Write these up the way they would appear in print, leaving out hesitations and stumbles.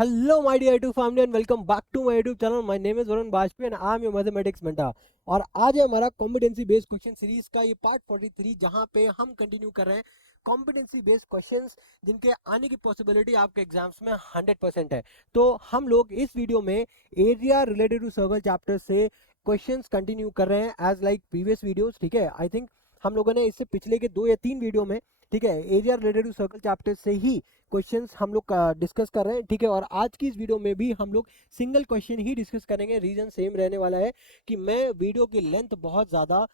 Hello, my dear YouTube family, and welcome back to my YouTube channel. My name is Varun Bajpayee and I am your mathematics mentor. और आज है हमारा competency based question series का ये part 43, जहां पे हम continue कर रहे हैं कॉम्पिटेंसी बेस्ड क्वेश्चंस जिनके आने की पॉसिबिलिटी आपके एग्जाम्स में 100% है। तो हम लोग इस वीडियो में area related to circle chapter से क्वेश्चंस कंटिन्यू कर रहे हैं एज लाइक प्रीवियस वीडियोस। ठीक है, आई थिंक हम लोगों ने इससे पिछले के 2 या 3 वीडियो में, ठीक है, area related to circle chapter से ही क्वेश्चंस हम लोग डिस्कस कर रहे हैं। ठीक है, और आज की इस वीडियो में भी हम लोग सिंगल क्वेश्चन ही डिस्कस करेंगे। रीजन सेम रहने वाला है कि मैं वीडियो की लेंथ बहुत ज़्यादा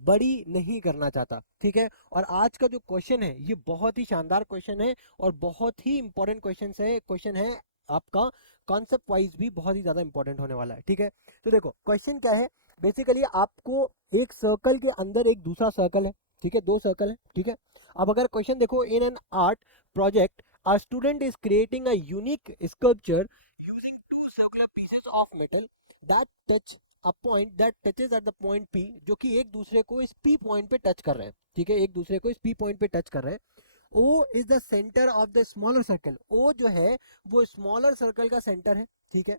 बड़ी नहीं करना चाहता। ठीक है, और आज का जो क्वेश्चन है ये बहुत ही शानदार क्वेश्चन है और बहुत ही इंपॉर्टेंट क्वेश्चन है आपका, कॉन्सेप्ट वाइज भी बहुत ही ज़्यादा इंपॉर्टेंट होने वाला है। ठीक है, तो देखो क्वेश्चन क्या है। बेसिकली आपको एक सर्कल के अंदर एक दूसरा सर्कल है, ठीक है, 2 सर्कल है। ठीक है, अब अगर क्वेश्चन देखो, in an art project a student is creating a unique sculpture using 2 circular pieces of metal that touch a point that touches at the point P, जो कि एक दूसरे को इस P पॉइंट पे टच कर रहे हैं। ठीक है, एक दूसरे को इस P पॉइंट पे टच कर रहे हैं। O is the center of the smaller circle, O जो है वो स्मॉलर सर्कल का सेंटर है। ठीक है,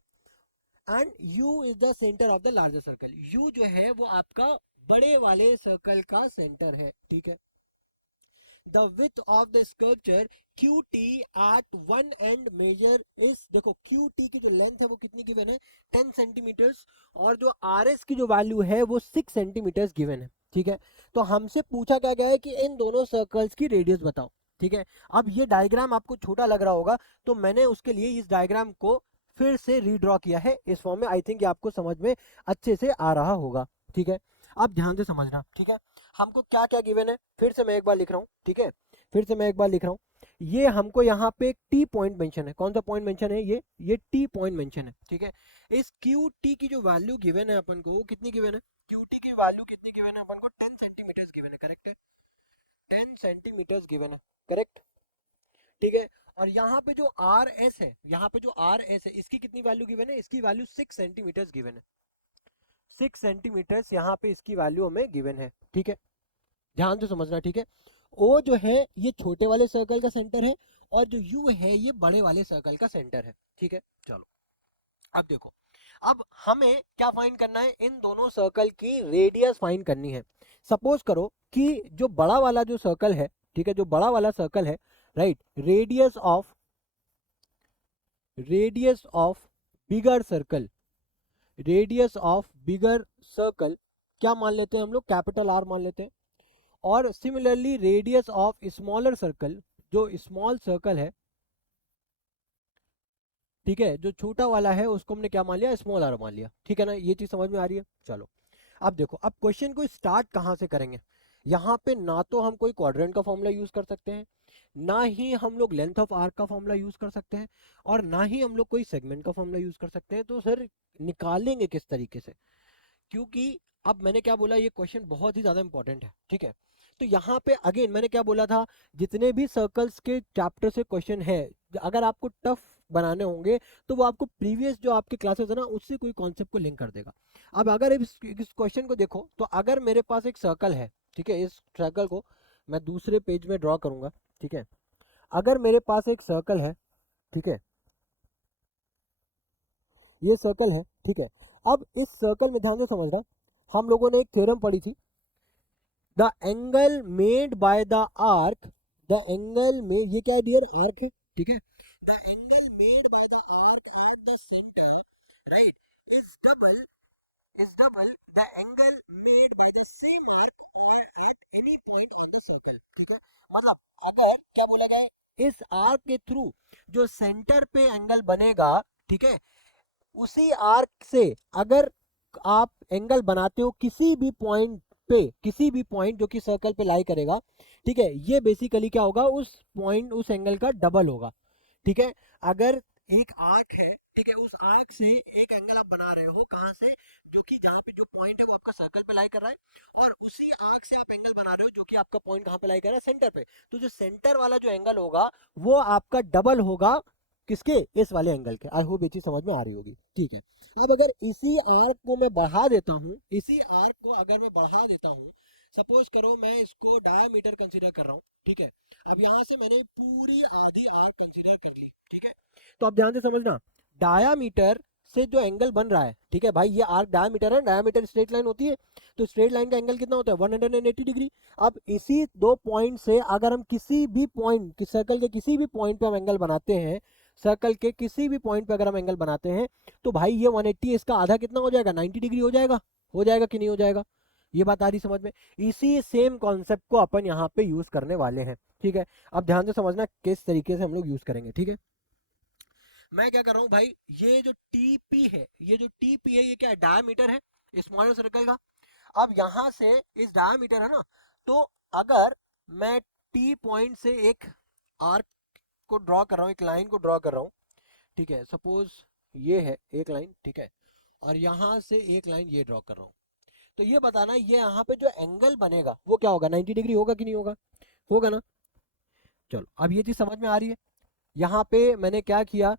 and U is the center of the larger circle, U जो है वो आपका बड़े वाले सर्कल का सेंटर है। ठीक है, the width of the sculpture QT at one end measure is, देखो QT की जो लेंथ है वो कितनी गिवन है, 10 सेंटीमीटर्स, और जो RS की जो वैल्यू है वो 6 सेंटीमीटर्स गिवन है। ठीक है, तो हमसे पूछा क्या गया है कि इन दोनों सर्कल्स की रेडियस बताओ। ठीक है, अब ये डायग्राम आपको छोटा लग रहा होगा तो मैंने उसके लिए इस डायग्राम को फिर से रीड्रॉ किया है इस फॉर्म में। आई थिंक ये आपको समझ में अच्छे से आ रहा होगा। ठीक है, अब ध्यान से समझना। ठीक है, हमको क्या क्या गिवन है, फिर से मैं एक बार लिख रहा हूँ। ठीक है, फिर से मैं एक बार लिख रहा हूँ। ये हमको यहाँ पे एक टी पॉइंट मेंशन है। कौन सा पॉइंट मेंशन है? ये टी पॉइंट मेंशन है। ठीक है, इस क्यू टी की जो वैल्यू गिवन है अपन को, कितनी गिवन है? क्यू टी की वैल्यू कितनी गिवन है अपन को? 10 सेंटीमीटर्स गिवन है। करेक्ट है, 10 सेंटीमीटर्स गिवन है। करेक्ट। ठीक है, और यहाँ पे जो आर एस है, यहाँ पे जो आर एस है, इसकी कितनी वैल्यू गिवन है? इसकी वैल्यू 6 सेंटीमीटर्स गिवन है। 6 सेंटीमीटर्स यहाँ पे इसकी वैल्यू हमें गिवन है। ठीक है, ध्यान से समझना। ठीक है, ओ जो है ये छोटे वाले सर्कल का सेंटर है और जो यू है ये बड़े वाले सर्कल का सेंटर है। ठीक है, चलो अब देखो, अब हमें क्या फाइंड करना है? इन दोनों सर्कल की रेडियस फाइंड करनी है। सपोज करो कि जो बड़ा वाला जो सर्कल है, ठीक है, जो बड़ा वाला सर्कल है, right, radius of bigger circle, radius of bigger circle क्या मान लेते हैं हम लोग? कैपिटल आर मान लेते हैं। और similarly radius of smaller circle, जो स्मॉल सर्कल है, ठीक है, जो छोटा वाला है उसको हमने क्या मान लिया? स्मॉल आर मान लिया। ठीक है ना, ये चीज समझ में आ रही है? चलो अब देखो, अब क्वेश्चन को स्टार्ट कहां से करेंगे? यहाँ पे ना तो हम कोई क्वाड्रेंट का फॉर्मूला यूज कर सकते हैं, ना ही हम लोग लेंथ ऑफ आर्क का फॉर्मूला यूज कर सकते हैं, और ना ही हम लोग कोई सेगमेंट का फॉर्मूला यूज कर सकते हैं। तो सर निकालेंगे किस तरीके से? क्योंकि अब मैंने क्या बोला, ये क्वेश्चन बहुत ही ज्यादा इंपॉर्टेंट है। ठीक है, तो यहाँ पे अगेन मैंने क्या बोला था, जितने भी सर्कल्स के चैप्टर से क्वेश्चन है, अगर आपको टफ बनाने होंगे तो वो आपको प्रीवियस जो आपके क्लासेस है ना उससे कोई कॉन्सेप्ट को लिंक कर देगा। अब अगर इस क्वेश्चन को देखो, तो अगर मेरे पास एक सर्कल है, ठीक है, इस सर्कल को मैं दूसरे पेज में ड्रॉ करूंगा। ठीक है, अगर मेरे पास एक सर्कल है, ठीक है, ये सर्कल है। ठीक है, अब इस सर्कल में ध्यान से समझना, हम लोगों ने एक थ्योरम पढ़ी थी, the angle made by the arc, the angle में, ये क्या है डियर? आर्क है। ठीक है, the angle made by the arc at the centre, right, is double the angle made by the same arc और at any point on the circle. ठीक है, मतलब अगर क्या बोला गया है, इस आर्क के थ्रू जो सेंटर पे एंगल बनेगा, ठीक है, उसी आर्क से अगर आप एंगल बनाते हो किसी भी पॉइंट पे, किसी भी पॉइंट जो कि सर्कल पे लाई करेगा, ठीक है, ये बेसिकली क्या होगा, उस पॉइंट, उस एंगल का डबल होगा। ठीक है, अगर एक आर्क है, ठीक है, उस आर्क से एक एंगल आप बना रहे हो, कहां से? जो कि जहां पे जो पॉइंट है वो आपका सर्कल पे लाई कर रहा है, और उसी आर्क से आप एंगल बना रहे हो जो कि आपका पॉइंट कहां पे लाई कर रहा है? सेंटर पे। तो जो सेंटर वाला जो एंगल होगा वो आपका डबल होगा किसके? इस वाले एंगल के। आई होप ये चीज समझ में आ रही होगी। ठीक है, अब अगर इसी आर्क को मैं बढ़ा देता हूं, इसी आर्क को अगर मैं बढ़ा देता हूं, सपोज करो मैं इसको डायमीटर कंसीडर कर रहा हूं। ठीक है, अब यहां से मैंने पूरी आधी आर्क कंसीडर कर ली। ठीक है। तो अब ध्यान से समझना, डायामीटर से जो एंगल बन रहा है, ठीक है भाई, ये आर्क डायामीटर है, डायामीटर स्ट्रेट लाइन होती है, तो स्ट्रेट लाइन का एंगल कितना होता है 180 डिग्री। अब इसी दो पॉइंट से अगर हम किसी भी पॉइंट, सर्कल के किसी भी पॉइंट पे हम एंगल बनाते हैं, सर्कल के किसी भी पॉइंट पे अगर हम एंगल बनाते हैं, तो भाई ये 180, इसका आधा कितना हो जाएगा 90 डिग्री हो जाएगा कि नहीं हो जाएगा। ये बात आ रही समझ में। इसी सेम कॉन्सेप्ट को अपन यहाँ पे यूज करने वाले हैं, ठीक है। अब ध्यान से समझना किस तरीके से हम लोग यूज करेंगे, ठीक है। मैं क्या कर रहा हूँ भाई, ये जो टीपी है, ये जो टीपी है, ये क्या है, डायमीटर है स्मॉलर सर्कल का। अब यहां से इस डायमीटर है ना, तो अगर मैं टी पॉइंट से एक आर्क को ड्रॉ कर रहा हूँ, एक लाइन को ड्रॉ कर रहा हूँ, ठीक है, सपोज ये है एक लाइन, ठीक है, और यहां से एक लाइन ये ड्रॉ कर रहा हूँ, तो ये बताना ये यहाँ पे जो एंगल बनेगा वो क्या होगा, 90 डिग्री होगा कि नहीं होगा, होगा ना। चलो अब ये चीज समझ में आ रही है। यहाँ पे मैंने क्या किया,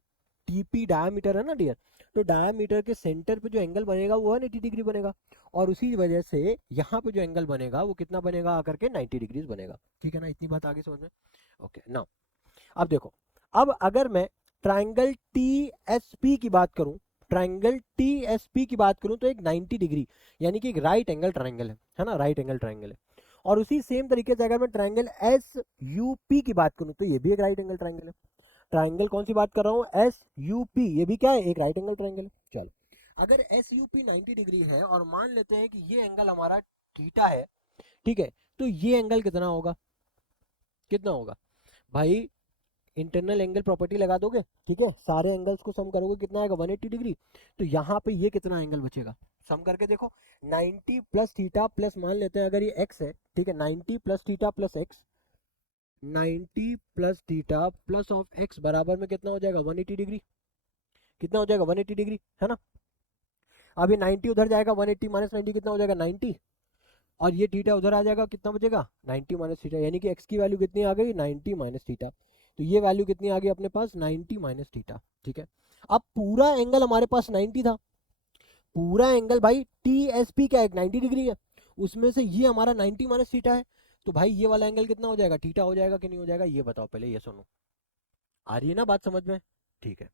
टीपी डायमीटर है ना डियर, तो डायमीटर के सेंटर पे जो एंगल बनेगा वो 180 डिग्री बनेगा, और उसी वजह से यहाँ पे जो एंगल बनेगा वो कितना बनेगा आकर के 90 डिग्रीज बनेगा, ठीक है ना। इतनी बात आगे समझ में। ओके नाउ अब देखो, अब अगर मैं ट्राइंगल टी एस पी की बात करूं, ट्राइंगल टी एस पी की बात करूं, तो एक 90 डिग्री यानी कि एक राइट एंगल ट्राइंगल है ना, राइट एंगल ट्राइंगल है। और उसी सेम तरीके से अगर मैं ट्राइंगल एस यू पी की बात करूं, तो ये भी एक राइट एंगल ट्राइंगल है। ट्राइंगल कौन सी बात कर रहा हूँ, एस यू पी, ये भी क्या है, एक राइट एंगल ट्राइंगल है। चलो अगर एस यू पी 90 डिग्री है और मान लेते हैं कि ये एंगल हमारा थीटा है, ठीक है, तो ये एंगल कितना होगा, कितना होगा भाई, इंटरनल एंगल प्रॉपर्टी लगा दोगे, ठीक है, सारे एंगल्स को सम करोगे कितना आएगा 180 डिग्री, तो यहाँ पे ये कितना एंगल बचेगा, सम करके देखो, 90 प्लस थीटा प्लस, मान लेते हैं अगर ये x है, ठीक है, 90 plus theta plus x, 90 plus theta plus of x बराबर में कितना हो जाएगा 180 डिग्री, कितना हो जाएगा 180 डिग्री, है ना। अब ये 90 उधर जाएगा, 180 माइनस 90 कितना हो जाएगा 90, और ये थीटा उधर आ जाएगा, कितना बचेगा 90 माइनस थीटा, यानी कि x की वैल्यू कितनी आ गई 90 माइनस थीटा, तो ये वैल्यू कितनी आ गई अपने पास 90 माइनस थीटा, ठीक है। अब पूरा एंगल हमारे पास 90 था, पूरा एंगल भाई टी एस पी क्या है 90 डिग्री है, उसमें से ये हमारा 90 माइनस थीटा है, तो भाई ये वाला एंगल कितना हो जाएगा, थीटा हो जाएगा कि नहीं हो जाएगा, ये बताओ पहले, ये सुनो, आ रही है ना बात समझ में, ठीक है।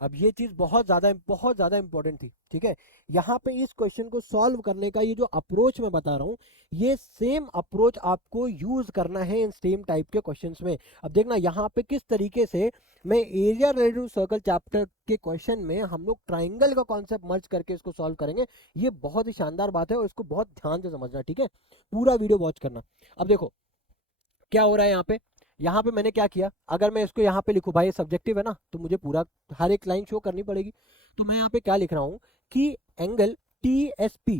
अब ये चीज बहुत ज्यादा इंपॉर्टेंट थी, ठीक है। यहाँ पे इस क्वेश्चन को सॉल्व करने का ये जो अप्रोच मैं बता रहा हूँ, ये सेम अप्रोच आपको यूज करना है इन सेम टाइप के क्वेश्चंस में। अब देखना यहाँ पे किस तरीके से मैं area related to circle chapter के क्वेश्चन में हम लोग ट्राइंगल का कॉन्सेप्ट मर्ज करके इसको सॉल्व करेंगे। ये बहुत ही शानदार बात है और इसको बहुत ध्यान से समझना, ठीक है, पूरा वीडियो वॉच करना। अब देखो क्या हो रहा है यहाँ पे मैंने क्या किया, अगर मैं इसको यहाँ पे लिखूं, भाई सब्जेक्टिव है ना, तो मुझे पूरा हर एक लाइन शो करनी पड़ेगी, तो मैं यहाँ पे क्या लिख रहा हूँ कि angle T S P,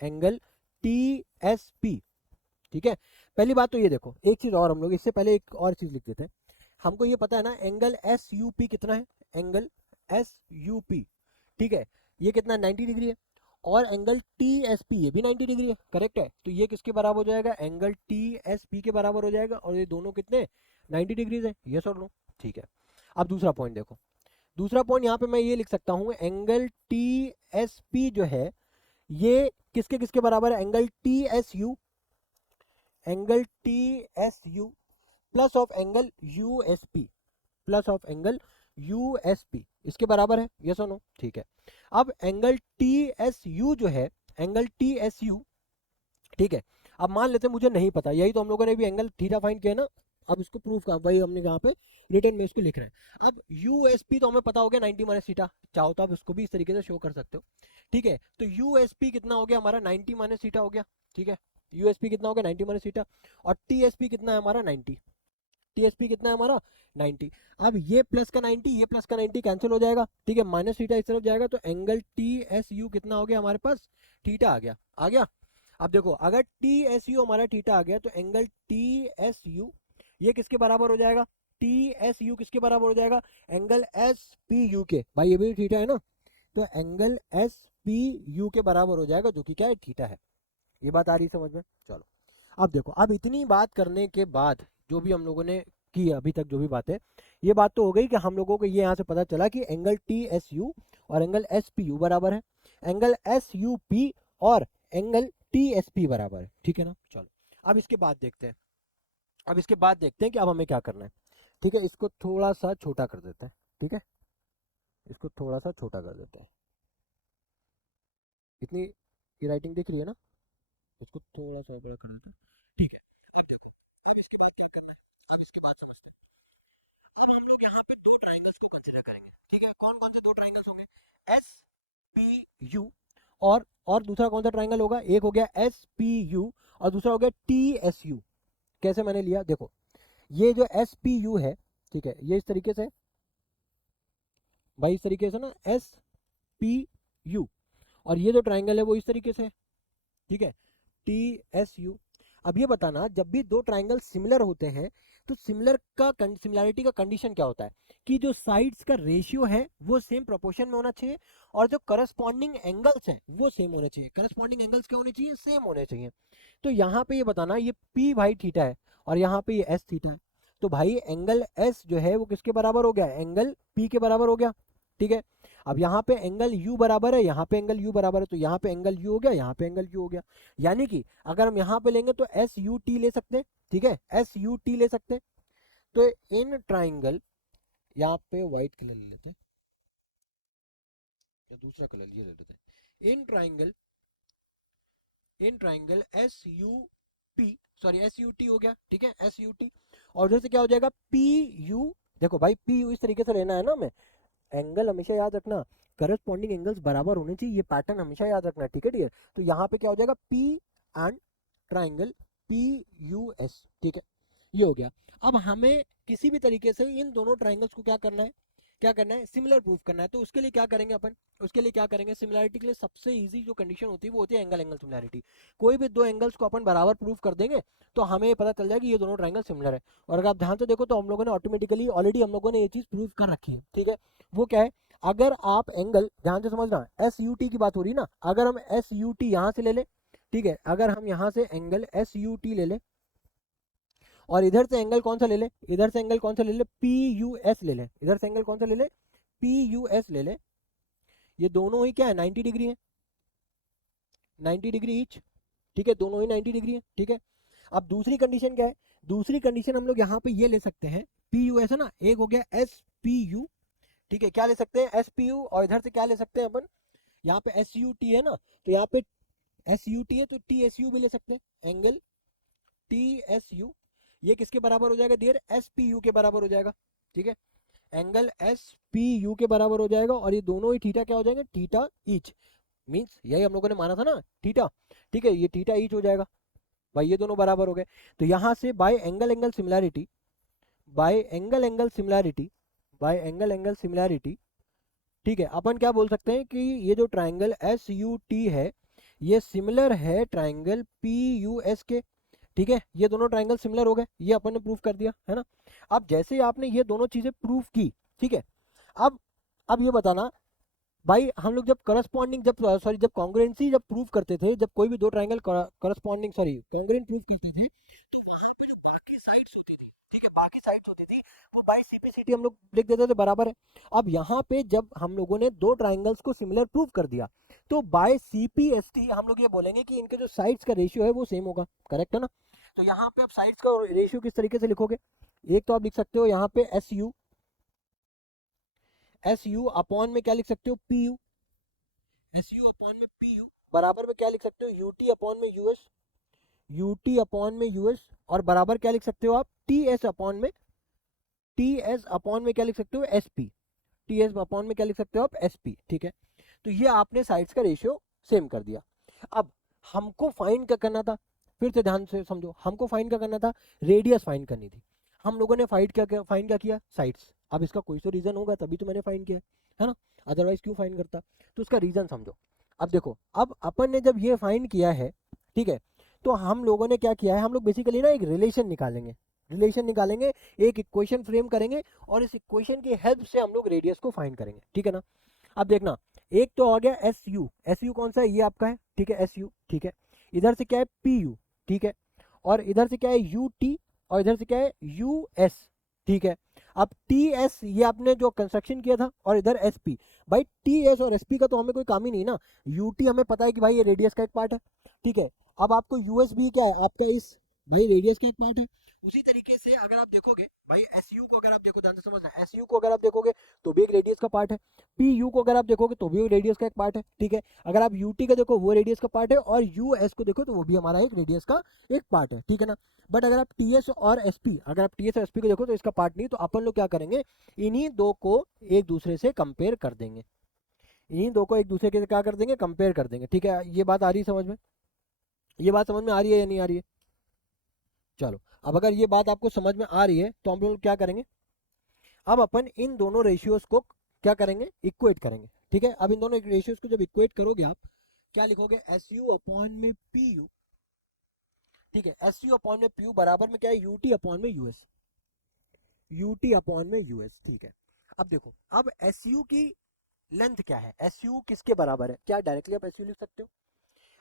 angle T S P, ठीक है। पहली बात तो ये देखो, एक चीज और हम लोग इससे पहले एक और चीज लिख देते हैं, हमको ये पता है ना एंगल एस यू पी कितना है, एंगल एस यू पी, ठीक है, ये कितना 90 डिग्री है, और एंगल टी एस पी ये भी 90 डिग्री है, करेक्ट है, तो ये किसके बराबर हो जाएगा, एंगल टी एस पी के बराबर हो जाएगा, और ये दोनों कितने 90 डिग्रीज है, ये और नो, ठीक है। अब दूसरा पॉइंट देखो, दूसरा पॉइंट यहाँ पे मैं ये लिख सकता हूँ, एंगल टी एस पी जो है ये किसके किसके बराबर है, angle T S U, angle T S U plus of angle U S P, plus of angle U S P, इसके बराबर है, ये नो, ठीक है। अब एंगल टी एस यू जो है, एंगल टी एस यू, ठीक है, अब मान लेते हैं मुझे नहीं पता, यही तो हम लोगों ने भी एंगल थीटा फाइंड किया ना, अब इसको प्रूफ का वही हमने यहाँ पे रिटर्न में इसको लिख रहे हैं। अब यू एस पी तो हमें पता हो गया 90 माइनस थीटा, चाहो तो आप इसको भी इस तरीके से शो कर सकते हो, ठीक है। तो यू एस पी कितना हो गया हमारा 90 माइनस थीटा हो गया, ठीक है, यू एस पी कितना हो गया 90 माइनस थीटा, और टी एस पी कितना है हमारा 90, टीएसपी कितना है हमारा 90। अब ये प्लस का 90, ये प्लस का 90 कैंसिल हो जाएगा, ठीक है, माइनस थीटा इस तरफ जाएगा, तो एंगल टी एस यू कितना हो गया हमारे पास, थीटा आ गया, आ गया। अब देखो अगर टी एस यू हमारा थीटा आ गया, तो एंगल टी एस यू ये किसके बराबर हो जाएगा, टी एस यू किसके बराबर हो जाएगा, एंगल एस पी यू के, भाई ये भी थीटा है ना, तो एंगल एस पी यू के बराबर हो जाएगा, जो कि क्या है थीटा है। ये बात आ रही समझ में। चलो अब देखो, अब इतनी बात करने के बाद जो भी हम लोगों ने की अभी तक जो भी बात है, ये बात तो हो गई कि हम लोगों को ये यहाँ से पता चला कि एंगल टी एस यू और एंगल एस पी यू बराबर है, एंगल एस यू पी और एंगल टी एस पी बराबर है, ठीक है ना। चलो अब इसके बाद देखते हैं, अब इसके बाद देखते हैं कि अब हमें क्या करना है। ठीक है, इसको थोड़ा सा छोटा कर देते हैं। ठीक है, इसको थोड़ा सा छोटा कर देते हैं। इतनी ये राइटिंग दिख रही है ना, उसको थोड़ा सा बड़ा कर देते हैं। ठीक है, अब देखो, अब इसके बाद क्या करना है, अब इसके बाद समझते हैं। अब हम लोग यहाँ पे दो ट्राइंगल्स को कंसीडर करेंगे। ठीक है, कौन कौन से दो ट्राइंगल्स होंगे, एस पी यू, और दूसरा कौन सा ट्राइंगल होगा, एक हो गया एस पी यू और दूसरा हो गया टी एस यू। कैसे मैंने लिया, देखो ये जो एस पी यू है, ठीक है, ये इस तरीके से भाई, इस तरीके से ना एस पी यू, और ये जो ट्राइंगल है वो इस तरीके से है। ठीक है, टी एस यू। अब ये बताना, जब भी दो ट्राइंगल सिमिलर होते हैं तो सिमिलैरिटी का कंडीशन क्या होता है कि जो साइड्स का रेशियो है वो सेम प्रोपोर्शन में होना चाहिए और जो करस्पॉन्डिंग एंगल्स हैं वो सेम होने चाहिए। करस्पॉन्डिंग एंगल्स क्या होने चाहिए, सेम होने चाहिए। तो यहाँ पे ये बताना, ये पी भाई थीटा है और यहाँ पे ये एस थीटा है, तो भाई एंगल एस जो है वो किसके बराबर हो गया, एंगल पी के बराबर हो गया। ठीक है, अब यहाँ पे एंगल u बराबर है, यहाँ पे एंगल u बराबर है, तो यहाँ पे एंगल u हो गया, यहाँ पे एंगल u हो गया। यानी कि अगर हम यहाँ पे लेंगे तो एस यू टी ले सकते हैं। ठीक है, एस यू टी ले सकते हैं। तो इन ट्राइंगल, यहाँ पे व्हाइट कलर ले लेते हैं या दूसरा कलर ये ले लेते हैं, in triangle S U P, sorry S U T हो गया। ठीक है, एस यू टी, और उधर से क्या हो जाएगा पी यू। देखो भाई, पी यू इस तरीके से लेना है ना हमें, एंगल हमेशा याद रखना, करस्पॉन्डिंग एंगल्स बराबर होने चाहिए, ये पैटर्न हमेशा याद रखना। ठीक है डियर, तो यहाँ पे क्या हो जाएगा P and triangle P U S. ठीक है, ये हो गया। अब हमें किसी भी तरीके से इन दोनों ट्राइंगल्स को क्या करना है, सिमिलर प्रूफ करना है। तो उसके लिए क्या करेंगे अपन, उसके लिए क्या करेंगे, सिमिलैरिटी के लिए सबसे इजी जो कंडीशन होती है वो होती है एंगल एंगल सिमिलैरिटी। कोई भी दो एंगल्स को अपन बराबर प्रूफ कर देंगे तो हमें पता चल जाएगा कि ये दोनों ट्राइंगल सिमिलर है। और अगर आप ध्यान से देखो तो हम लोगों ने ऑटोमेटिकली ऑलरेडी हम लोगों ने ये चीज प्रूव कर रखी है। ठीक है, वो क्या है, अगर आप एंगल ध्यान से समझना, एस यू टी की बात हो रही है ना, अगर हम एस यू टी यहाँ से ले लें, ठीक है, अगर हम यहाँ से एंगल एस यू टी ले लें और इधर से एंगल कौन सा ले ले, इधर से एंगल कौन सा ले ले, पी यू एस ले ले, इधर से एंगल कौन सा ले ले, पी यू एस ले ले, ये दोनों ही क्या है 90 डिग्री है, 90 डिग्री ईच। ठीक है, दोनों ही 90 डिग्री है। ठीक है, अब दूसरी कंडीशन क्या है, दूसरी कंडीशन हम लोग यहाँ पे ये ले सकते हैं, पी यू एस है ना, एक हो गया एस पी यू। ठीक है, क्या ले सकते हैं एस पी यू, और इधर से क्या ले सकते हैं अपन, यहाँ पे एस यू टी है ना, तो यहाँ पे एस यू टी है तो टी एस यू भी ले सकते हैं, एंगल टी एस यू, ये किसके बराबर हो जाएगा डियर, एस पी यू के बराबर हो जाएगा। ठीक है, एंगल एस पी यू के बराबर हो जाएगा और ये दोनों ही थीटा क्या हो जाएंगे, थीटा ईच, मींस यही हम लोगों ने माना था ना थीटा। ठीक है, ये थीटा ईच हो जाएगा भाई, ये दोनों बराबर हो गए। तो यहाँ से bye angle angle similarity, bye angle angle similarity, bye angle angle similarity, ठीक है, अपन क्या बोल सकते हैं कि ये जो ट्राइंगल एस यू टी है ये सिमिलर है ट्राइंगल पी यू एस के। ठीक है, ये दोनों ट्राइंगल सिमिलर हो गए, ये अपन ने प्रूफ कर दिया है ना। अब जैसे ही आपने ये दोनों चीजें प्रूफ की, ठीक है, अब अब ये बताना भाई, हम लोग जब करस्पॉन्डिंग, जब सॉरी जब कॉन्ग्रुएंसी जब प्रूफ करते थे, जब कोई भी दो triangle corresponding sorry congruent proof करते थे तो वहां पे जो बाकी साइड्स होती थी, ठीक है, बाकी साइड्स होती थी वो बाई सीपीसीटी हम लोग लिख देते थे बराबर है। अब यहाँ पे जब हम लोगों ने दो ट्राइंगल्स को सिमिलर प्रूफ कर दिया तो बाय सीपीएसटी हम लोग ये बोलेंगे कि इनके जो साइड्स का रेशियो है वो सेम होगा। करेक्ट है ना। तो यहाँ पे आप साइड्स का रेशियो किस तरीके से लिखोगे, एक तो आप लिख सकते हो यहाँ पे एस यू अपॉन में क्या लिख सकते हो P U, S U upon में पी यू बराबर में क्या लिख सकते हो यू टी अपॉन में यूएस, यू टी अपॉन में यूएस, और बराबर क्या लिख सकते हो आप टी एस अपॉन में, टी एस अपॉन में क्या लिख सकते हो S P, T S upon में क्या लिख सकते हो आप एस पी। ठीक है, तो ये आपने साइड्स का रेशियो सेम कर दिया। अब हमको फाइंड क्या करना था, फिर से ध्यान से समझो, हमको फाइंड क्या करना था, रेडियस फाइंड करनी थी। हम लोगों ने फाइंड क्या किया साइड्स। अब इसका कोई तो रीजन होगा तभी तो मैंने फाइंड किया है ना, अदरवाइज क्यों फाइंड करता। तो उसका रीजन समझो। अब देखो, अब अपन ने जब ये फाइंड किया है, ठीक है, तो हम लोगों ने क्या किया है, हम लोग बेसिकली ना एक रिलेशन निकालेंगे, एक इक्वेशन फ्रेम करेंगे और इस इक्वेशन की हेल्प से हम लोग रेडियस को फाइंड करेंगे। ठीक है ना। अब देखना, एक तो आ गया एस यू कौन सा है, ये आपका है, ठीक है, एस यू, ठीक है, इधर से क्या है पी यू, ठीक है, और इधर से क्या है यू टी, और इधर से क्या है यू एस, ठीक है। अब टी एस ये आपने जो कंस्ट्रक्शन किया था, और इधर एस पी, भाई टी एस और एस पी का तो हमें कोई काम ही नहीं ना, यू टी हमें पता है कि भाई ये रेडियस का एक पार्ट है, ठीक है। अब आपको यूएस भी क्या है आपका, इस भाई रेडियस का एक पार्ट है, उसी तरीके से अगर आप देखोगे भाई एस यू को, अगर आप देखो ध्यान से समझना, एस यू को अगर आप देखोगे तो भी एक रेडियस का पार्ट है, पी यू को अगर आप देखोगे तो भी रेडियस का एक पार्ट है, ठीक है। अगर आप यू टी का देखो वो रेडियस का पार्ट है, और यू एस को देखो तो वो भी हमारा एक रेडियस का एक पार्ट है, ठीक है ना। बट अगर आप टी एस और एस पी, अगर आप टी एस और एस पी को देखो तो इसका पार्ट नहीं, तो अपन लोग क्या करेंगे, इन्हीं दो को एक दूसरे से कंपेयर कर देंगे, इन्हीं दो को एक दूसरे के क्या कर देंगे, कंपेयर कर देंगे, ठीक है। ये बात आ रही है समझ में, ये बात समझ में आ रही है या नहीं आ रही है? चलो, अब अगर ये बात आपको समझ में आ रही है तो हम लोग क्या करेंगे, अब अपन इन दोनों रेशियोज को क्या करेंगे, इक्वेट करेंगे, ठीक है। अब इन दोनों रेशियोज को जब इक्वेट करोगे आप क्या लिखोगे, एस यू अपॉन में पी यू, ठीक है। एस यू अपॉन में पी यू बराबर में क्या है, यू टी अपॉन में यूएस, यू टी अपॉन में यूएस, ठीक है। अब देखो, अब एस यू की लेंथ क्या है, एस यू किसके बराबर है, क्या डायरेक्टली आप एस यू लिख सकते हो,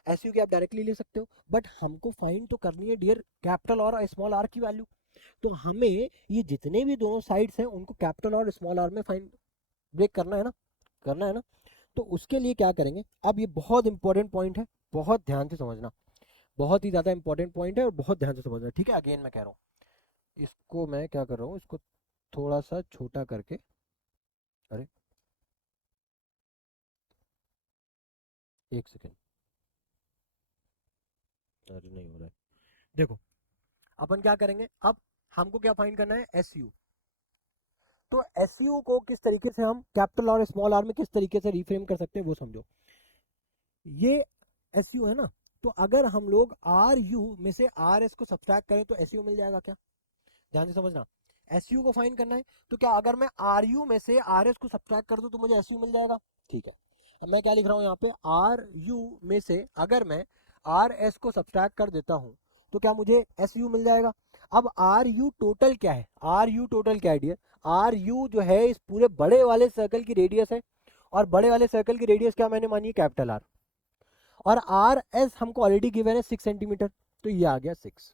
एस यू की आप डायरेक्टली ले सकते हो, बट हमको फाइंड तो करनी है डियर कैपिटल और स्मॉल आर की वैल्यू। तो हमें ये जितने भी दोनों साइड्स हैं उनको कैपिटल और स्मॉल आर में फाइंड ब्रेक करना है ना, करना है ना। तो उसके लिए क्या करेंगे, अब ये बहुत इंपॉर्टेंट पॉइंट है, बहुत ध्यान से समझना, बहुत ही ज़्यादा इंपॉर्टेंट पॉइंट है और बहुत ध्यान से समझना, ठीक है। अगेन मैं कह रहा हूँ, इसको मैं क्या कर रहा हूँ, इसको थोड़ा सा छोटा करके, अरे एक सेकेंड, अरे नहीं हो रहा है, देखो अपन क्या करेंगे, अब हमको क्या फाइंड करना है, एस यू। तो एस यू को किस तरीके से हम कैपिटल और स्मॉल आर में किस तरीके से रिफ्रेम कर सकते हैं वो समझो। ये एस यू है ना, तो अगर हम लोग आर यू में से आर एस को सब्सट्रैक्ट करें तो एस यू मिल जाएगा क्या, ध्यान से समझना। एस यू को फाइंड करना है, तो क्या अगर मैं आर यू में से आर एस को सब्सट्रैक्ट कर दूं तो मुझे एस यू मिल जाएगा, ठीक है। अब मैं क्या लिख रहा हूं यहाँ पे, आर यू में से अगर मैं आर एस को सब्सट्रैक्ट कर देता हूं तो क्या मुझे एस यू मिल जाएगा। अब आर यू टोटल क्या है, आर यू टोटल क्या है डियर, आर यू जो है इस पूरे बड़े वाले सर्कल की रेडियस है, और बड़े वाले सर्कल की रेडियस क्या मैंने मानी है, कैपिटल आर, और आर एस हमको ऑलरेडी गिवन है 6 सेंटीमीटर, तो ये आ गया 6।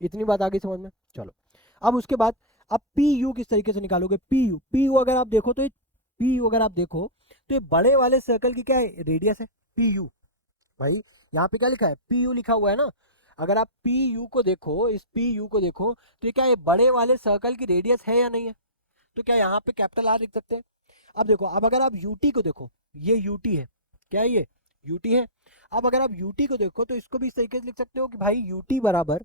इतनी बात आ गई समझ में, चलो। अब उसके बाद अब पी यू किस तरीके से निकालोगे, पी यू, पी यू अगर आप देखो तो पी यू अगर आप देखो तो ये बड़े वाले सर्कल की क्या है, रेडियस है, पी यू। भाई यहाँ पे क्या लिखा है, पी यू लिखा हुआ है ना, अगर आप पी यू को देखो, इस पी यू को देखो तो ये क्या है, बड़े वाले सर्कल की रेडियस है या नहीं है, तो क्या यहाँ पे कैपिटल आर लिख सकते हैं। अब देखो, अब अगर आप यूटी को देखो, ये यूटी है, क्या है ये, यूटी है। अब अगर आप यूटी को देखो तो इसको भी इस तरीके से लिख सकते हो कि भाई यूटी बराबर,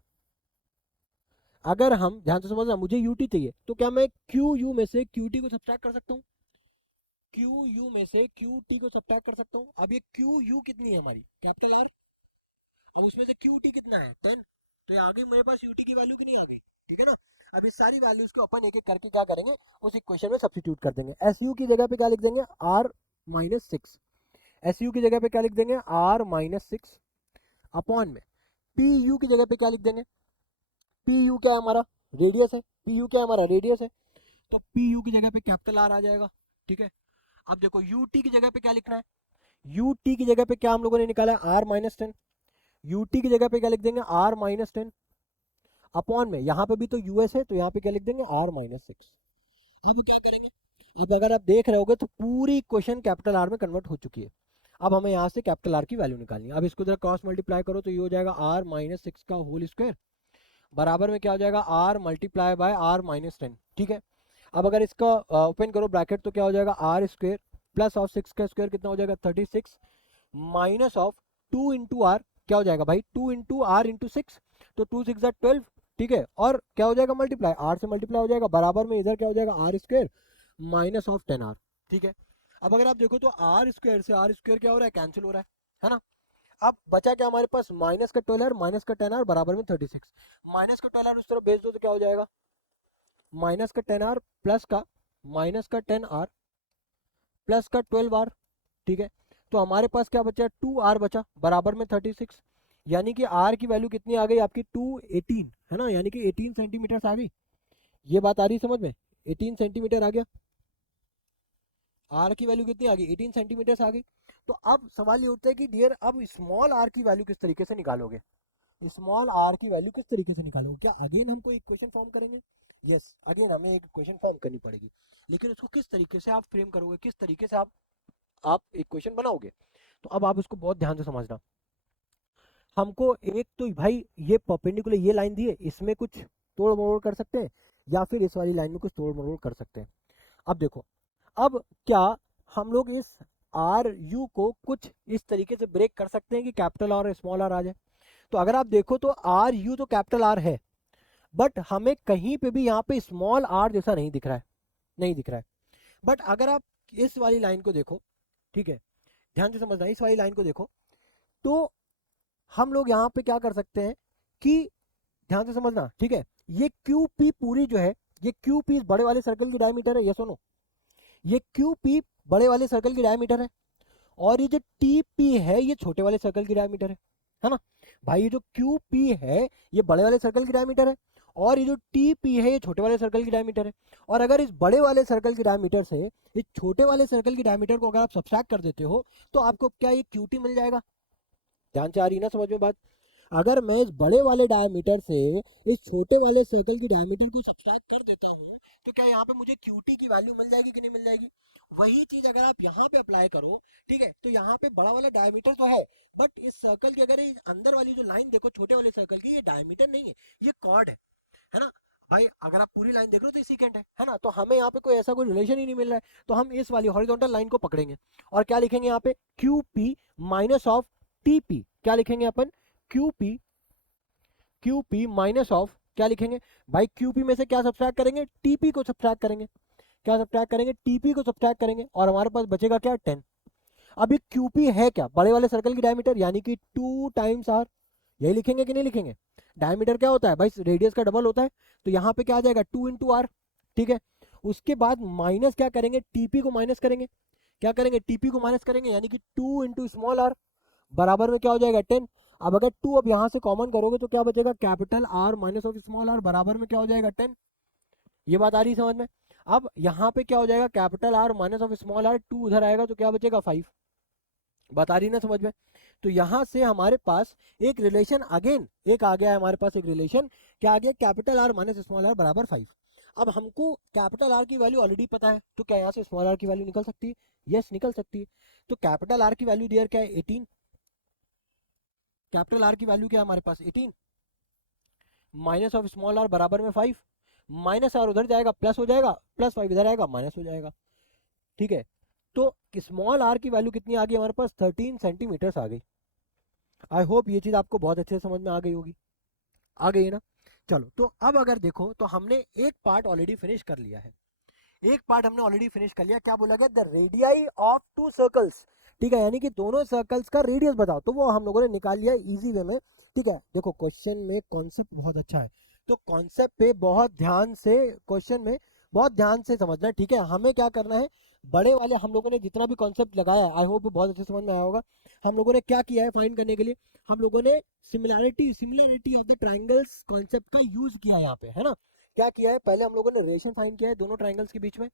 अगर हम ध्यान से समझना, मुझे यूटी चाहिए तो क्या मैं क्यू यू में से क्यू टी को सब्ट्रैक्ट कर सकता हूँ, क्यू यू में से क्यू टी को सब्ट्रैक्ट कर सकता हूँ। अब ये क्यू यू कितनी है हमारी, कैपिटल आर, अब उसमें से क्यू टी कितना है 10, तो ये आ गई मेरे पास यूटी की वैल्यू की नहीं आ गई, ठीक है ना। अब इस सारी वैल्यूज को अपन एक एक करके क्या करेंगे, उस इक्वेशन में सब्स्टिट्यूट कर देंगे। एस यू की जगह पे क्या लिख देंगे, R minus six, S U की जगह पे क्या लिख देंगे, आर माइनस सिक्स, अपॉन में पी यू की जगह पे क्या लिख देंगे, पी यू क्या है हमारा, रेडियस है, पी यू क्या है हमारा, रेडियस है, तो पी यू की जगह पे कैपिटल आर आ जाएगा, ठीक है। अब देखो यू टी की जगह पे क्या लिखना है, यू टी की जगह पे क्या हम लोगों ने निकाला है, R minus ten, U T की जगह पे क्या लिख देंगे, आर माइनस टेन, अपॉन में यहाँ पे भी तो यूएस है तो यहाँ पे क्या लिख देंगे, आर माइनस सिक्स। अब क्या करेंगे, अब अगर आप देख रहे होगे तो पूरी इक्वेशन कैपिटल आर में कन्वर्ट हो चुकी है। अब हमें यहाँ से कैपिटल आर की वैल्यू निकालनी है। अब इसको जरा क्रॉस मल्टीप्लाई करो तो ये हो जाएगा आर माइनस सिक्स का होल स्क्वायर बराबर में क्या हो जाएगा, R multiply by R minus ten, ठीक है। अब अगर इसका ओपन करो ब्रैकेट तो क्या हो जाएगा, R square plus of six का स्क्वायर कितना हो जाएगा 36, माइनस ऑफ 2 इंटू आर, क्या हो जाएगा भाई 2 इंटू आर इंटू 6, तो 2 6 12, ठीक है। और क्या हो जाएगा, मल्टीप्लाई, आर से मल्टीप्लाई हो जाएगा, बराबर में इधर क्या हो जाएगा, R square minus of 10 R, ठीक है। अब अगर आप देखो तो आर स्क्वायर से आर स्क्वायर क्या हो रहा है, कैंसिल हो रहा है ना। अब बचा क्या हमारे पास, माइनस का 12 माइनस का 10 आर बराबर में 36, माइनस का 12 आर उस तरफ भेज दो तो क्या हो जाएगा, माइनस का 10 आर प्लस का माइनस का 10 आर प्लस का 12 आर, ठीक है। तो हमारे पास क्या बचा, 2 आर बचा बराबर में 36, यानी कि आर की वैल्यू कितनी आ गई आपकी, 218 है ना, यानी कि 18 सेंटीमीटर आ गई। ये बात आ रही समझ में, 18 सेंटीमीटर आ गया, आर की वैल्यू कितनी आ गई, 18 सेंटीमीटर आ गई। तो अब सवाल ये उठता है कि डियर अब स्मॉल आर की वैल्यू किस तरीके से निकालोगे, स्मॉल आर की वैल्यू किस तरीके से निकालोगे, क्या अगेन हमको इक्वेशन फॉर्म करेंगे, यस अगेन हमें एक इक्वेशन फॉर्म करनी पड़ेगी, लेकिन उसको किस तरीके से आप फ्रेम करोगे, किस तरीके से आप इक्वेशन बनाओगे, तो अब आप इसको बहुत ध्यान से समझना। हमको एक तो भाई ये परपेंडिकुलर ये लाइन दी है, इसमें कुछ तोड़ मरोड़ कर सकते हैं, या फिर इस वाली लाइन में कुछ तोड़ मरोड़ कर सकते हैं। अब देखो, अब क्या हम लोग इस आर यू को कुछ इस तरीके से ब्रेक कर सकते हैं कि कैपिटल और स्मॉल आर आ जाए। तो अगर आप देखो तो आर यू तो कैपिटल आर है, बट हमें कहीं पे भी यहाँ पे स्मॉल आर जैसा नहीं दिख रहा है, नहीं दिख रहा है। बट अगर आप इस वाली लाइन को देखो, ठीक है, ध्यान से समझना, इस वाली लाइन को देखो, तो हम लोग यहाँ पे क्या कर सकते हैं कि ध्यान से समझना, ठीक है, ये क्यू पी पूरी जो है, ये क्यू पी इस बड़े वाले सर्कल की डायमीटर है, ये सुनो, ये क्यू पी बड़े वाले सर्कल की डायमीटर है, और ये जो टी पी है ये छोटे वाले सर्कल की डायमीटर है ना भाई। ये जो क्यू पी है ये बड़े वाले सर्कल की डायमीटर है, और ये जो टी पी है ये छोटे वाले सर्कल की डायमीटर है। और अगर इस बड़े वाले सर्कल की डायमीटर से इस छोटे वाले सर्कल की डायमीटर को अगर आप सब्सट्रैक्ट कर देते हो, तो आपको क्या ये क्यू टी मिल जाएगा। ध्यान से आ रही है ना समझ में बात। अगर मैं इस बड़े वाले डायमीटर से इस छोटे वाले सर्कल की डायमीटर को सब्सट्रैक्ट कर देता हूँ, तो क्या यहाँ पे मुझे क्यूटी की वैल्यू मिल जाएगी कि नहीं मिल जाएगी। वही चीज अगर आप यहाँ पे अप्लाई करो, ठीक है, तो यहाँ पे बड़ा वाला डायमीटर तो है, बट इस सर्कल की अगर इस अंदर वाली जो लाइन देखो छोटे वाले सर्कल की, ये डायमीटर नहीं है, ये कॉर्ड है ना भाई। अगर आप पूरी लाइन देख रहे हो तो ये सेकंड है ना, तो हमें यहाँ पे कोई ऐसा कोई रिलेशन ही नहीं मिल रहा है। तो हम इस वाली हॉरिजॉन्टल लाइन को पकड़ेंगे और क्या लिखेंगे यहाँ पे, Q P minus of T P. क्या लिखेंगे अपन, क्यू पी माइनस ऑफ, क्या लिखेंगे भाई, क्यू पी में से क्या सब्सट्रैक्ट करेंगे, टीपी को सब्सट्रैक्ट करेंगे। क्या सब्सट्रैक्ट करेंगे, टीपी को सब्सट्रैक्ट करेंगे, और हमारे पास बचेगा क्या, 10। अब ये क्यूपी है क्या, बड़े वाले सर्कल की डायमीटर, यानी कि 2 टाइम्स आर। यही लिखेंगे कि नहीं लिखेंगे, डायमीटर क्या होता है भाई, रेडियस का डबल होता है, तो यहाँ पे क्या आ जाएगा 2 इंटू आर, ठीक है। उसके बाद माइनस क्या करेंगे, टीपी को माइनस करेंगे। क्या करेंगे, टीपी को माइनस करेंगे, यानी कि 2 इंटू स्मॉल आर बराबर में क्या हो जाएगा 10। अब अगर 2 अब यहाँ से कॉमन करोगे तो क्या बचेगा, capital R minus of small R बराबर में क्या हो जाएगा 10। ये बात आ रही समझ में। अब यहाँ पे क्या हो जाएगा, capital R minus of small R, 2 उधर आएगा तो क्या बचेगा 5। बात आ रही ना समझ में। तो यहाँ से हमारे पास एक रिलेशन अगेन एक आ गया है, हमारे पास एक रिलेशन क्या आ गया, capital R minus small R बराबर 5। अब हमको कैपिटल आर की वैल्यू ऑलरेडी पता है, तो क्या यहाँ से स्मॉल आर की वैल्यू निकल सकती है, यस निकल सकती है। तो कैपिटल आर की वैल्यू देयर क्या है 18, कैपिटल आर की वैल्यू क्या है हमारे पास 18, माइनस ऑफ स्मॉल आर बराबर में 5, माइनस आर उधर जाएगा प्लस हो जाएगा, प्लस 5 इधर आएगा माइनस हो जाएगा, ठीक है। तो स्मॉल आर की वैल्यू कितनी आ गई हमारे पास, 13 सेंटीमीटर्स आ गई। आई होप ये चीज आपको बहुत अच्छे से समझ में आ गई होगी, आ गई है ना। चलो तो अब अगर देखो तो हमने एक पार्ट ऑलरेडी फिनिश कर लिया है, एक पार्ट हमने ऑलरेडी फिनिश कर लिया। क्या बोला गया, द रेडियाई ऑफ 2 सर्कल्स, ठीक है, यानी कि दोनों सर्कल्स का रेडियस बताओ, तो वो हम लोगों ने निकाल लिया इजी वे में, ठीक है। देखो क्वेश्चन में कॉन्सेप्ट बहुत अच्छा है, तो कॉन्सेप्ट पे बहुत ध्यान से, क्वेश्चन में बहुत ध्यान से समझना है, ठीक है। हमें क्या करना है, बड़े वाले हम लोगों ने जितना भी कॉन्सेप्ट लगाया है, आई होप बहुत अच्छे समझ में आया होगा। हम लोगों ने क्या किया है फाइंड करने के लिए, हम लोगों ने similarity of the triangles concept का यूज किया है यहाँ पे, है ना। क्या किया है, पहले हम लोगों ने रिलेशन फाइंड किया है दोनों ट्राइंगल्स के बीच में,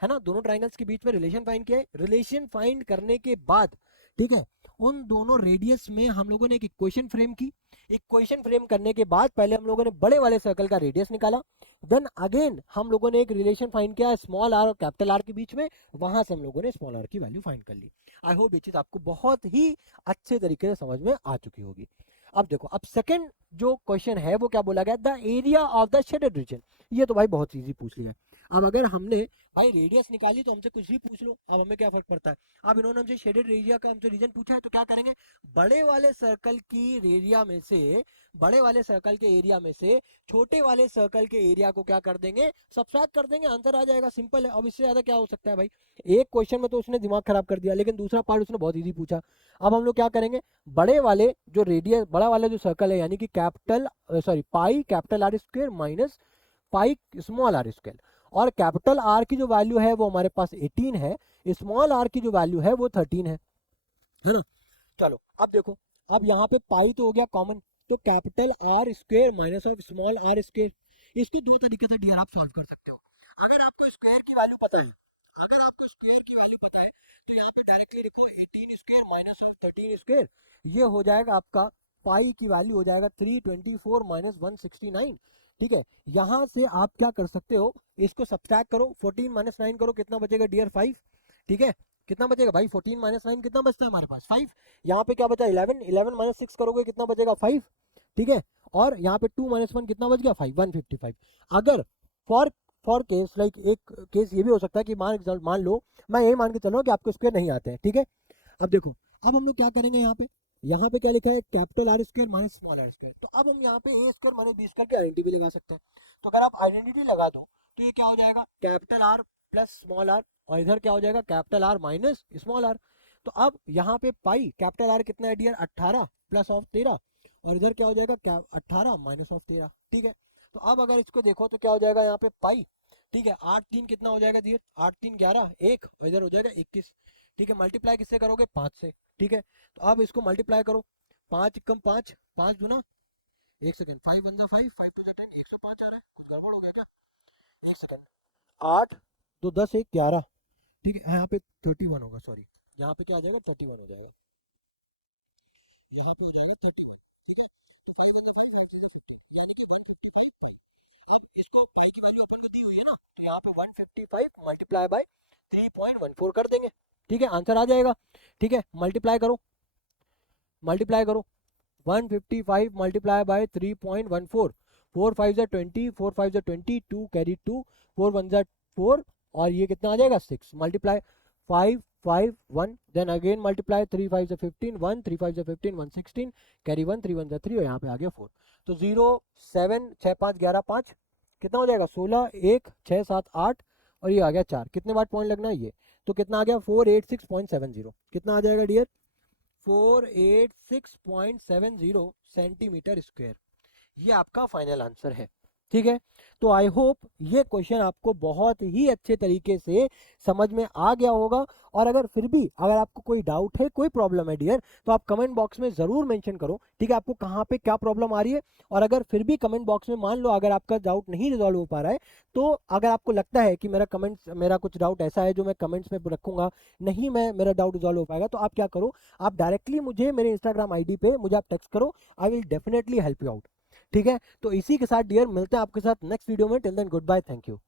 है ना, दोनों ट्राइंगल्स के बीच में रिलेशन फाइंड किया है। रिलेशन फाइंड करने के बाद, ठीक है, उन दोनों रेडियस में हम लोगों ने एक इक्वेशन फ्रेम की। इक्वेशन फ्रेम करने के बाद पहले हम लोगों ने बड़े वाले सर्कल का रेडियस निकाला, देन अगेन हम लोगों ने एक रिलेशन फाइंड किया स्मॉल आर और कैपिटल आर के बीच में, वहां से हम लोगों ने स्मॉल आर की वैल्यू फाइंड कर ली। आई होप ये चीज आपको बहुत ही अच्छे तरीके से समझ में आ चुकी होगी। अब देखो, अब सेकंड जो क्वेश्चन है वो क्या बोला गया, the area of the shaded region. ये तो भाई बहुत इजी पूछ लिया है। अब अगर हमने भाई रेडियस निकाली तो हमसे कुछ भी पूछ लो, अब हमें क्या फर्क पड़ता है। अब इन्होंने हमसे शेडेड एरिया का हमसे रीजन पूछा है, तो क्या करेंगे, बड़े वाले सर्कल की एरिया में से, बड़े वाले सर्कल के एरिया में से छोटे वाले सर्कल के एरिया को क्या कर देंगे, सब्ट्रैक्ट कर देंगे, आंसर आ जाएगा, सिंपल है। अब इससे ज्यादा क्या हो सकता है भाई। एक क्वेश्चन में तो उसने दिमाग खराब कर दिया, लेकिन दूसरा पार्ट उसने बहुत इजी पूछा। अब हम लोग क्या करेंगे, बड़े वाले जो रेडियस, बड़ा वाला जो सर्कल है, यानी कि capital pi capital R square minus pi small R square, और कैपिटल आर की जो वैल्यू है वो हमारे पास 18 है, स्मॉल आर की जो वैल्यू है वो 13 है ना। चलो अब देखो, अब यहाँ पे पाई तो हो गया कॉमन, तो capital R square minus of small R square, इसको दो तरीके से डियर आप सॉल्व कर सकते हो। अगर आपको स्क्वायर की वैल्यू पता है, अगर आपको स्क्वायर की वैल्यू पता है, तो यहाँ पे डायरेक्टली लिखो 18 स्क्वायर माइनस ऑफ 13 स्क्वायर, ये हो जाएगा आपका पाई की वैल्यू हो जाएगा 324 माइनस 169, ठीक है। यहाँ से आप क्या कर सकते हो, इसको सब्ट्रैक्ट करो, 14 माइनस 9 करो, कितना बचेगा डियर 5, ठीक है। कितना बचेगा भाई, 14 माइनस 9 कितना बचता है हमारे पास 5, यहाँ पे क्या बचा 11, 11 माइनस 6 करोगे कितना बचेगा 5, ठीक है। और यहाँ पे 2 - 1 कितना बच गया 5, 155। अगर फॉर केस लाइक एक केस ये भी हो सकता है कि मान लो मैं यही मान के चल रहा हूँ कि आपको स्क्वायर नहीं आते हैं, ठीक है। अब देखो, अब हम लोग क्या करेंगे, यहाँ पे क्या लिखा है, capital R square minus small R square. तो अब हम यहाँ पे A square minus B square की आइडेंटिटी भी लगा सकते हैं। तो अगर आप आइडेंटिटी लगा दो तो ये क्या हो जाएगा, capital R plus small R, और इधर क्या हो जाएगा, capital R minus small R. तो अब यहाँ पे पाई कैपिटल आर कितना है डियर, 18 प्लस ऑफ 13, और इधर क्या हो जाएगा 18 माइनस ऑफ 13, ठीक है। तो अब अगर इसको देखो तो क्या हो जाएगा यहाँ पे पाई, ठीक है। 8 3 कितना हो जाएगा डियर, 8 3 11 1, और इधर हो जाएगा 21, ठीक है। मल्टीप्लाई किससे करोगे, 5 से, ठीक है। तो अब इसको मल्टीप्लाई करो, 5 कम 5, 5 दूना, एक सेकंड, 5 1 जा 5, 5 2 जा 10, 105 आ रहा है, कुछ गड़बड़ हो गया क्या, एक सेकंड। 8 2 10 1 11, ठीक है। यहाँ पे 31 होगा, सॉरी, यहाँ पे क्या आ जाएगा 31 हो जाएगा, यहाँ पे हो जाएगा 31। इसको पाई की वैल्यू अपन को दी हुई है ना, तो यहाँ पे 155 मल्टीप्लाई बाय 3.14 कर देंगे, ठीक है, आंसर आ जाएगा, ठीक है। मल्टीप्लाई करो, 155 मल्टीप्लाई बाय 3.14, 4 5 जा 20, 4 5 जा 20, 2 कैरी 2, 4 1 जा 4, और ये कितना आ जाएगा 6, मल्टीप्लाई 5 5 1, देन अगेन मल्टीप्लाई 3 5 जा 15, 1 3 5 जा 15, 1 16, कैरी 1 3 1 जा 3, और यहाँ पे आ गया 4। तो 0 7 6 5 11 5 कितना हो जाएगा 16 1 6 7 8, और ये आ गया 4, कितने बार पॉइंट लगना है ये, तो कितना आ गया 486.70, कितना आ जाएगा डियर, 486.70 सेंटीमीटर स्क्वायर। ये आपका फाइनल आंसर है, ठीक है। तो आई होप ये क्वेश्चन आपको बहुत ही अच्छे तरीके से समझ में आ गया होगा। और अगर आपको कोई डाउट है, कोई प्रॉब्लम है डियर, तो आप कमेंट बॉक्स में जरूर मेंशन करो, ठीक है, आपको कहाँ पे क्या प्रॉब्लम आ रही है। और अगर फिर भी कमेंट बॉक्स में मान लो अगर आपका डाउट नहीं रिजॉल्व हो पा रहा है, तो अगर आपको लगता है कि मेरा कुछ डाउट ऐसा है जो मैं कमेंट्स में रखूंगा, नहीं मेरा डाउट रिजॉल्व हो पाएगा, तो आप क्या करो, आप डायरेक्टली मुझे मेरे इंस्टाग्राम आईडी पे मुझे आप टेक्स्ट करो, I will definitely help you out, ठीक है। तो इसी के साथ डियर मिलते हैं आपके साथ नेक्स्ट वीडियो में, till then goodbye, thank you.